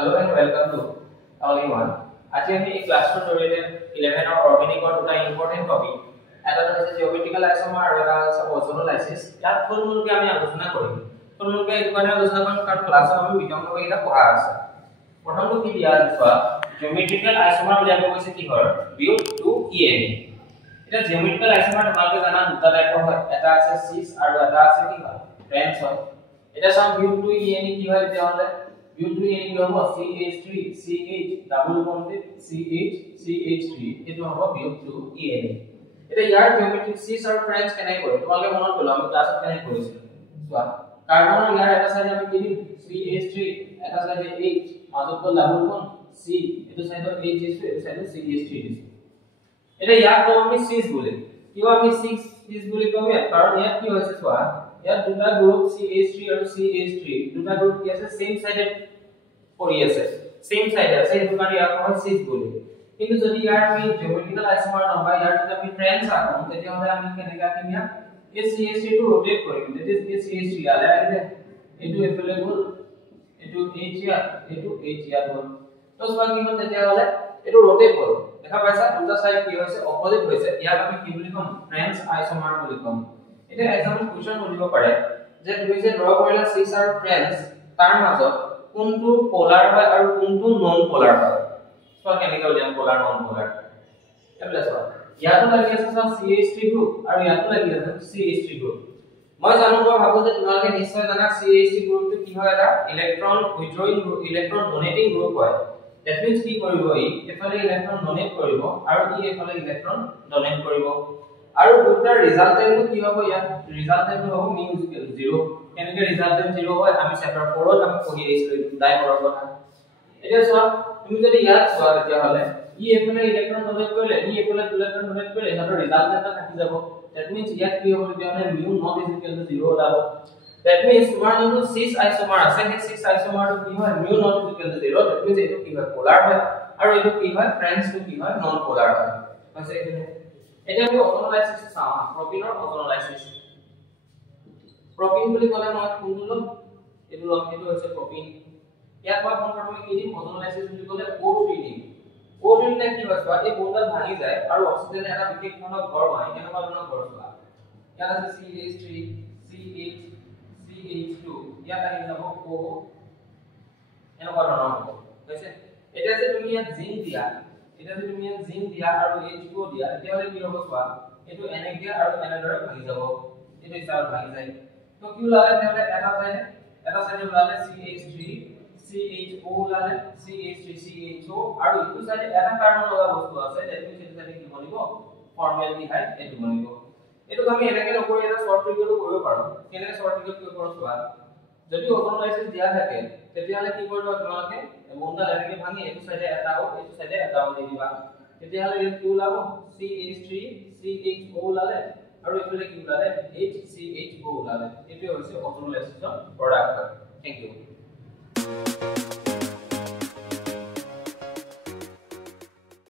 Hello and welcome to everyone. আজি আমি এই ক্লাছটোৰ জৰিয়তে 11 ৰ অৰ্গেনিকৰ দুটা ইম্পৰ্টেন্ট টপিক এটা হৈছে জিওমেট্ৰিকেল আইসোমাৰ আৰু এটা হৈছে অজনোলাইসিস ইয়াত থুলমূলকৈ আমি আলোচনা কৰিম থুলমূলকৈ এই দুটাৰ আলোচনা কৰিম কাৰণ ক্লাছত আমি বিতংভাৱে এটা পঢ়া আছে প্ৰথমটো কি দিয়া আছে চোৱা জিওমেট্ৰিকেল আইসোমাৰ উলিয়াব কৈছে কি হয় বিউট টু ইএন এটা জিওমেট্ৰিকেল আইসোমাৰ তোমালোকে জানা দুটা টাইপৰ হয় এটা আছে সিস আৰু এটা আছে কি হয় ট্ৰেন্স হয় এটা চাও বিউট টু ইএন কি হয় তেতিয়াহলে বিউট টু ইএন কি হ'ব CH3 CH double bonded CH CH3 এটো হ'ব বিউট টু ইএন এটা ইয়াৰ জিওমেট্ৰিক সিস আৰু ট্ৰেন্স কেনে কৰে তোমালোকে মনত পেলোৱা আমি ক্লাছত কেনে কৰিছিলো চোৱা কাৰ্বনৰ ইয়াৰ এটা সাইডে আমি কি দিম CH3 এটা সাইডে H মাজত ডাবল বন্ড C এটো সাইডে H আছে এটো সাইডে CH3 দিছো এটা ইয়াক কম আমি সিস বলি কিয় আমি সিস বুলি কম কাৰণ ইয়াত কি হৈছে চোৱা ইয়াত দুটা গ্ৰুপ CH3 আৰু CH3 দুটা গ্ৰুপ কি আছে সেম সাইডে পৰি আছে সেম সাইডে আছে এটো কাৰণে ইয়াক কোৱা সিস বুলি কিন্তু যদি ইয়াৰ আমি জিওমেট্ৰিকেল আইসোমাৰ নহয় ইয়াৰ যদি আমি ট্ৰেন্স আঁকো তেতিয়াহলে আমি কেনেকৈ আঁকিম ইয়াত এই CH3 টো ৰোটেট কৰিম দ্যাট ইজ এই CH3 আলে এটো এভেইলেবল এটো H ইয়াত এটো H ইয়াত হ'ল তো সমান কি হ'ল তেতিয়াহলে এটো ৰোটেট হ'ল দেখা পাইছা দুটা সাইড কি হৈছে অপোজিট হৈছে ইয়াক আমি কি বুলি কম ট্ৰেন্স আইসোমাৰ বুলি কম এটা এক্সাম্পল কোৱেশ্চন কৰিব পাৰে যে তুমি যে ড্ৰ কৰিলা সিস আৰু ট্ৰেন্স তাৰ মাজত কোনটো পোলাৰ হয় আৰু কোনটো নন পোলাৰ হয় সো কেনেকৈ উলিয়াম পোলাৰ নন পোলাৰ এবেলা সো ইয়াতো লাগি আছে সব CH3 গ্ৰুপ আৰু ইয়াতো লাগি আছে CH3 গ্ৰুপ মই জানো মই ভাবো যে তোমালোকে নিশ্চয় জানা CH3 গ্ৰুপটো কি হয় এটা electron withdrawing group electron donating group হয় দ্যাট মিন্স কি কৰিব ই এফালে ইলেক্ট্ৰন ডোনেট কৰিব আৰু ই এফালে ইলেক্ট্ৰন ডোনেট কৰিব আৰু দুটাৰ ৰিজাল্টেন্টটো কি হ'ব ইয়াত ৰিজাল্টেন্টটো হ'ব μ 0 কেনেকৈ ৰিজাল্টেন্ট 0 হয় আমি চেপ্টাৰ 4 ত আমি পঢ়ি আহিছিলো ডাইমৰৰ কথা এতিয়া চোৱা তুমি যদি ইয়াত চোৱা তেতিয়াহলে ই এফালে ইলেক্ট্ৰন ডোনেট কৰিলে ই এফালে ইলেক্ট্ৰন ডোনেট কৰিলে এটা ৰিজাল্টেন্ট থাকি যাব দ্যাট মিন্স ইয়াত কি হ'ব তেতিয়াহলে μ ≠ 0 ওলাব দ্যাট মিন্স তোমাৰ যোনটো সিস আইসোমাৰ আছে সেই সিস আইসোমাৰটো কি হয় μ ≠ 0 দ্যাট মিন্স এইটো কি হয় পোলাৰ হয় আৰু এইটো কি হয় ট্ৰেন্সটো কি হয় নন পোলাৰ হয় আছে এখানে এটা আমি অজনোলাইসিস চাও প্ৰপিনৰ অজনোলাইসিস প্ৰপিন বুলি ক'লে মই কোনটো লম এইটো লম এইটো হৈছে প্ৰপিন ইয়াত মই কোন প্ৰথমে কি দিম অজনোলাইসিস বুলি ক'লে O3 দিম O3 নে কি হয় চোৱা এই বন্ধন ভাঙি যায় আৰু অক্সিজেন এটা বিশেষ ধৰণৰ ঘৰ বনায় কেনেকুৱা ধৰণৰ ঘৰ চোৱা ইয়াত আছে CH3 CH CH2 ইয়াত আহি যাব O এনেকুৱা ধৰণৰ হ'ব হৈছে এটা যে তুমি ইয়াত জিংক দিয়া এটা যদি তুমি ইয়াত জিংক দিয়া আৰু H2O দিয়া তেতিয়াহলে কি হ'ব চোৱা এটো এনে দিয়া আৰু এনেদৰে ভাঙি যাব এটো হিচাপত ভাঙি যায় তো কি ওলালে তেতিয়াহলে এটা সাইডে ওলালে CH3 CHO ওলালে CH3 CHO আৰু ইটো সাইডে এটা কাৰ্বন লগা বস্তু আছে যেটো সেইটো সাইডে কি বনিব ফৰ্মালডিহাইড এটো বনিব এটো আমি এনেকে নকৰি এটা শৰ্ট ট্ৰিগৰো কৰিব পাৰো কেনেকৈ শৰ্ট ট্ৰিগৰ কৰিব পাৰো চোৱা যদি অজনোলাইসিস দিয়া থাকে তেতিয়াহলে কি কৰিব তোমালোকে বন্ধন এনেকে ভাঙি এটো সাইডে এটাও এটো সাইডে এটাও দি দিবা তেতিয়াহলে এই কি ওলাব CH3 CHO ওলালে আৰু এফালে কি ওলালে HCHO ওলালে এটো হৈছে অজনোলাইসিসৰ প্ৰডাক্ট থ্যাংক ইউ